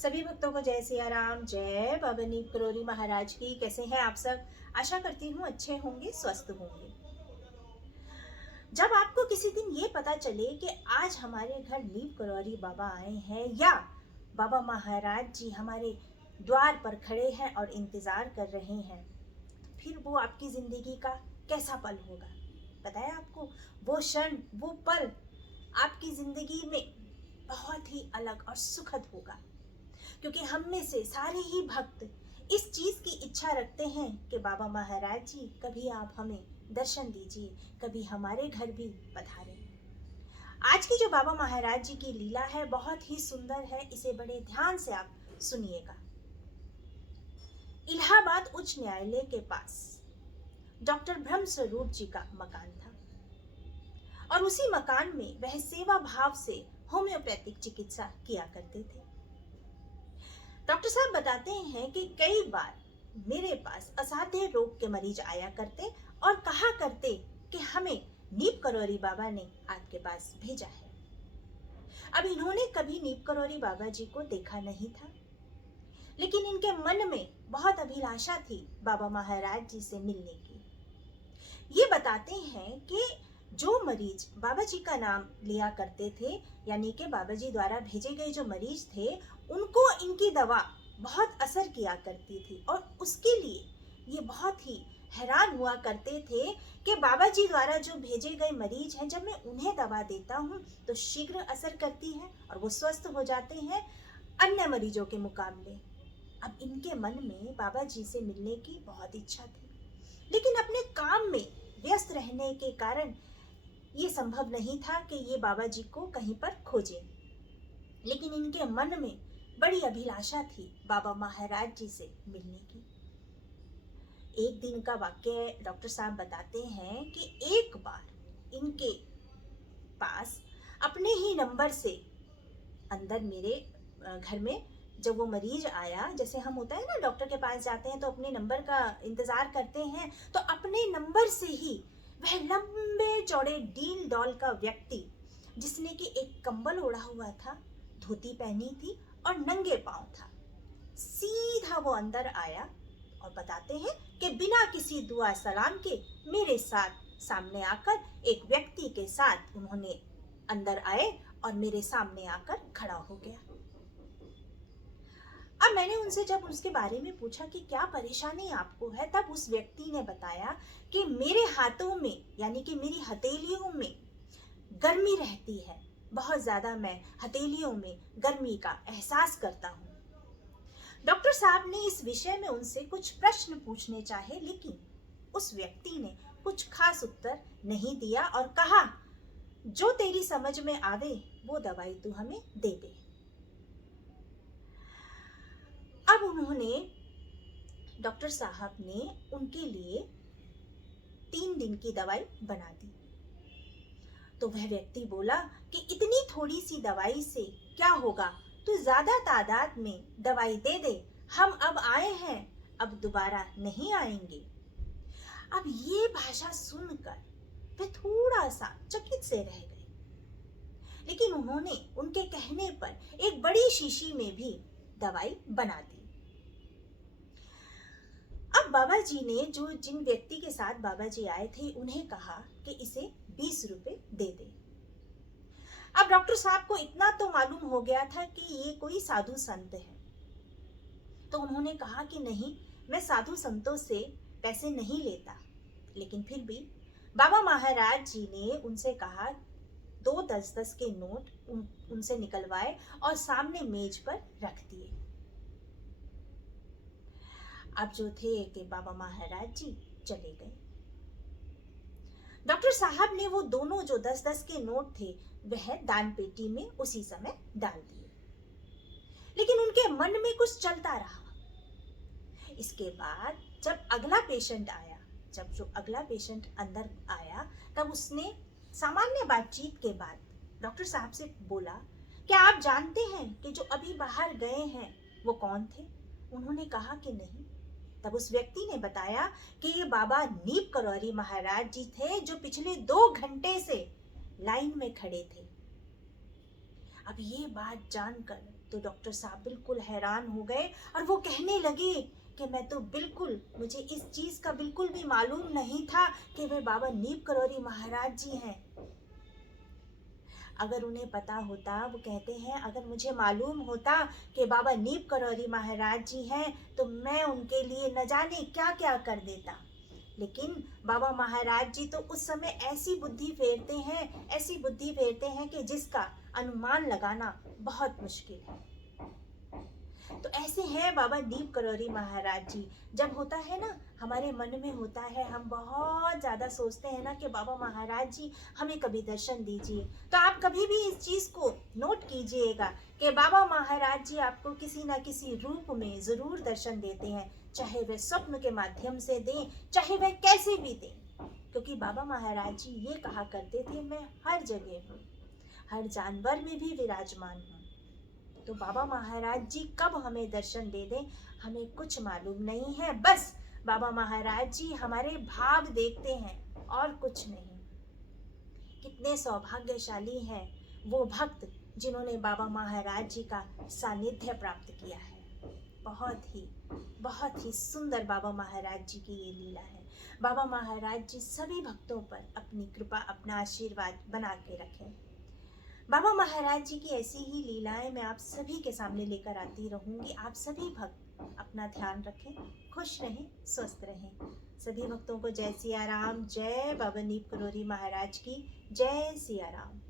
सभी भक्तों को जय सिया राम, जय बाबा नीम करोली महाराज की। कैसे हैं आप सब? आशा करती हूँ अच्छे होंगे, स्वस्थ होंगे। जब आपको किसी दिन ये पता चले कि आज हमारे घर नीम करोली बाबा आए हैं या बाबा महाराज जी हमारे द्वार पर खड़े हैं और इंतजार कर रहे हैं, फिर वो आपकी जिंदगी का कैसा पल होगा? पता है आपको? वो क्षण, वो पल आपकी जिंदगी में बहुत ही अलग और सुखद होगा, क्योंकि हम में से सारे ही भक्त इस चीज की इच्छा रखते हैं कि बाबा महाराज जी कभी आप हमें दर्शन दीजिए, कभी हमारे घर भी पधारें। आज की जो बाबा महाराज जी की लीला है बहुत ही सुंदर है, इसे बड़े ध्यान से आप सुनिएगा। इलाहाबाद उच्च न्यायालय के पास डॉक्टर ब्रह्म स्वरूप जी का मकान था और उसी मकान में वह सेवा भाव से होम्योपैथिक चिकित्सा किया करते थे। डॉक्टर साहब बताते हैं कि कई बार मेरे पास असाध्य रोग के मरीज आया करते और कहा करते कि हमें नीम करोली बाबा ने आपके पास भेजा है। अब इन्होंने कभी नीम करोली बाबा जी को देखा नहीं था, लेकिन इनके मन में बहुत अभिलाषा थी बाबा महाराज जी से मिलने की। ये बताते हैं कि जो मरीज बाबा जी का नाम लिया करते थे, यानी कि बाबा जी द्वारा भेजे गए जो मरीज थे, उनको इनकी दवा बहुत असर किया करती थी और उसके लिए ये बहुत ही हैरान हुआ करते थे कि बाबा जी द्वारा जो भेजे गए मरीज हैं, जब मैं उन्हें दवा देता हूँ तो शीघ्र असर करती है और वो स्वस्थ हो जाते हैं अन्य मरीजों के मुकाबले। अब इनके मन में बाबा जी से मिलने की बहुत इच्छा थी, लेकिन अपने काम में व्यस्त रहने के कारण ये संभव नहीं था कि ये बाबा जी को कहीं पर खोजें। लेकिन इनके मन में बड़ी अभिलाषा थी बाबा महाराज जी से मिलने की। एक दिन का वाक्य डॉक्टर साहब बताते हैं कि एक बार इनके पास अपने ही नंबर से अंदर मेरे घर में जब वो मरीज आया, जैसे हम होता है ना डॉक्टर के पास जाते हैं तो अपने नंबर का इंतजार करते हैं, तो अपने नंबर से ही वह लंबे चौड़े डील डॉल का व्यक्ति, जिसने कि एक कंबल ओढ़ा हुआ था, धोती पहनी थी और नंगे पांव था, सीधा वो अंदर आया और बताते हैं कि बिना किसी दुआ सलाम के मेरे साथ सामने आकर एक व्यक्ति के साथ उन्होंने अंदर आए और मेरे सामने आकर खड़ा हो गया। अब मैंने उनसे जब उसके बारे में पूछा कि क्या परेशानी आपको है, तब उस व्यक्ति ने बताया कि मेरे हाथों में, यानी कि मेरी हथेलियों में गर्मी रहती है, बहुत ज्यादा मैं हथेलियों में गर्मी का एहसास करता हूँ। डॉक्टर साहब ने इस विषय में उनसे कुछ प्रश्न पूछने चाहे, लेकिन उस व्यक्ति ने कुछ खास उत्तर नहीं दिया और कहा, जो तेरी समझ में आवे वो दवाई तू हमें दे दे। अब उन्होंने, डॉक्टर साहब ने उनके लिए 3 दिन की दवाई बना दी। तो वह व्यक्ति बोला कि इतनी थोड़ी सी दवाई से क्या होगा, तू ज्यादा तादाद में दवाई दे दे, हम अब आए हैं, अब दोबारा नहीं आएंगे। अब ये भाषा सुनकर वे थोड़ा सा चकित से रह गए, लेकिन उन्होंने उनके कहने पर एक बड़ी शीशी में भी दवाई बना दी। अब बाबा जी ने जो जिन व्यक्ति के साथ बाबा जी आए थे उन्हें कहा कि इसे 20 रुपए दे दे। अब डॉक्टर साहब को इतना तो मालूम हो गया था कि ये कोई साधु संत है, तो उन्होंने कहा कि नहीं, मैं साधु संतों से पैसे नहीं लेता। लेकिन फिर भी बाबा महाराज जी ने उनसे कहा, 2 10-10 के नोट उनसे निकलवाए और सामने मेज पर रख दिए। अब जो थे कि बाबा महाराज जी चले गए। डॉक्टर साहब ने वो दोनों जो 10-10 के नोट थे वह दान पेटी में उसी समय डाल दिए, लेकिन उनके मन में कुछ चलता रहा। इसके बाद जब अगला पेशेंट आया, जब जो अगला पेशेंट अंदर आया, तब उसने सामान्य बातचीत के बाद डॉक्टर साहब से बोला, क्या आप जानते हैं कि जो अभी बाहर गए हैं वो कौन थे? उन्होंने कहा कि नहीं। तब उस व्यक्ति ने बताया कि ये बाबा नीम करोली महाराज जी थे, जो पिछले 2 घंटे से लाइन में खड़े थे। अब ये बात जानकर तो डॉक्टर साहब बिल्कुल हैरान हो गए और वो कहने लगे कि मैं तो बिल्कुल, मुझे इस चीज़ का बिल्कुल भी मालूम नहीं था कि वे बाबा नीम करौरी महाराज जी हैं। अगर उन्हें पता होता, वो कहते हैं, अगर मुझे मालूम होता कि बाबा नीम करौरी महाराज जी हैं तो मैं उनके लिए न जाने क्या क्या कर देता। लेकिन बाबा महाराज जी तो उस समय ऐसी बुद्धि फेरते हैं, ऐसी बुद्धि फेरते हैं कि जिसका अनुमान लगाना बहुत मुश्किल है। तो ऐसे हैं बाबा नीम करौरी महाराज जी। जब होता है ना, हमारे मन में होता है, हम बहुत ज़्यादा सोचते हैं ना कि बाबा महाराज जी हमें कभी दर्शन दीजिए, तो आप कभी भी इस चीज़ को नोट कीजिएगा कि बाबा महाराज जी आपको किसी न किसी रूप में ज़रूर दर्शन देते हैं, चाहे वह स्वप्न के माध्यम से दें, चाहे वह कैसे भी दें। क्योंकि बाबा महाराज जी ये कहा करते थे, मैं हर जगह हूँ, हर जानवर में भी विराजमान हूँ। तो बाबा महाराज जी कब हमें दर्शन दे दें, हमें कुछ मालूम नहीं है। बस बाबा महाराज जी हमारे भाव देखते हैं और कुछ नहीं। कितने सौभाग्यशाली हैं वो भक्त जिन्होंने बाबा महाराज जी का सानिध्य प्राप्त किया है। बहुत ही सुंदर बाबा महाराज जी की ये लीला है। बाबा महाराज जी सभी भक्तों पर अपनी कृपा, अपना आशीर्वाद बना के रखें। बाबा महाराज जी की ऐसी ही लीलाएं मैं आप सभी के सामने लेकर आती रहूंगी। आप सभी भक्त अपना ध्यान रखें, खुश रहें, स्वस्थ रहें। सभी भक्तों को जय सिया राम, जय बाबा नीम करौरी महाराज की, जय सिया राम।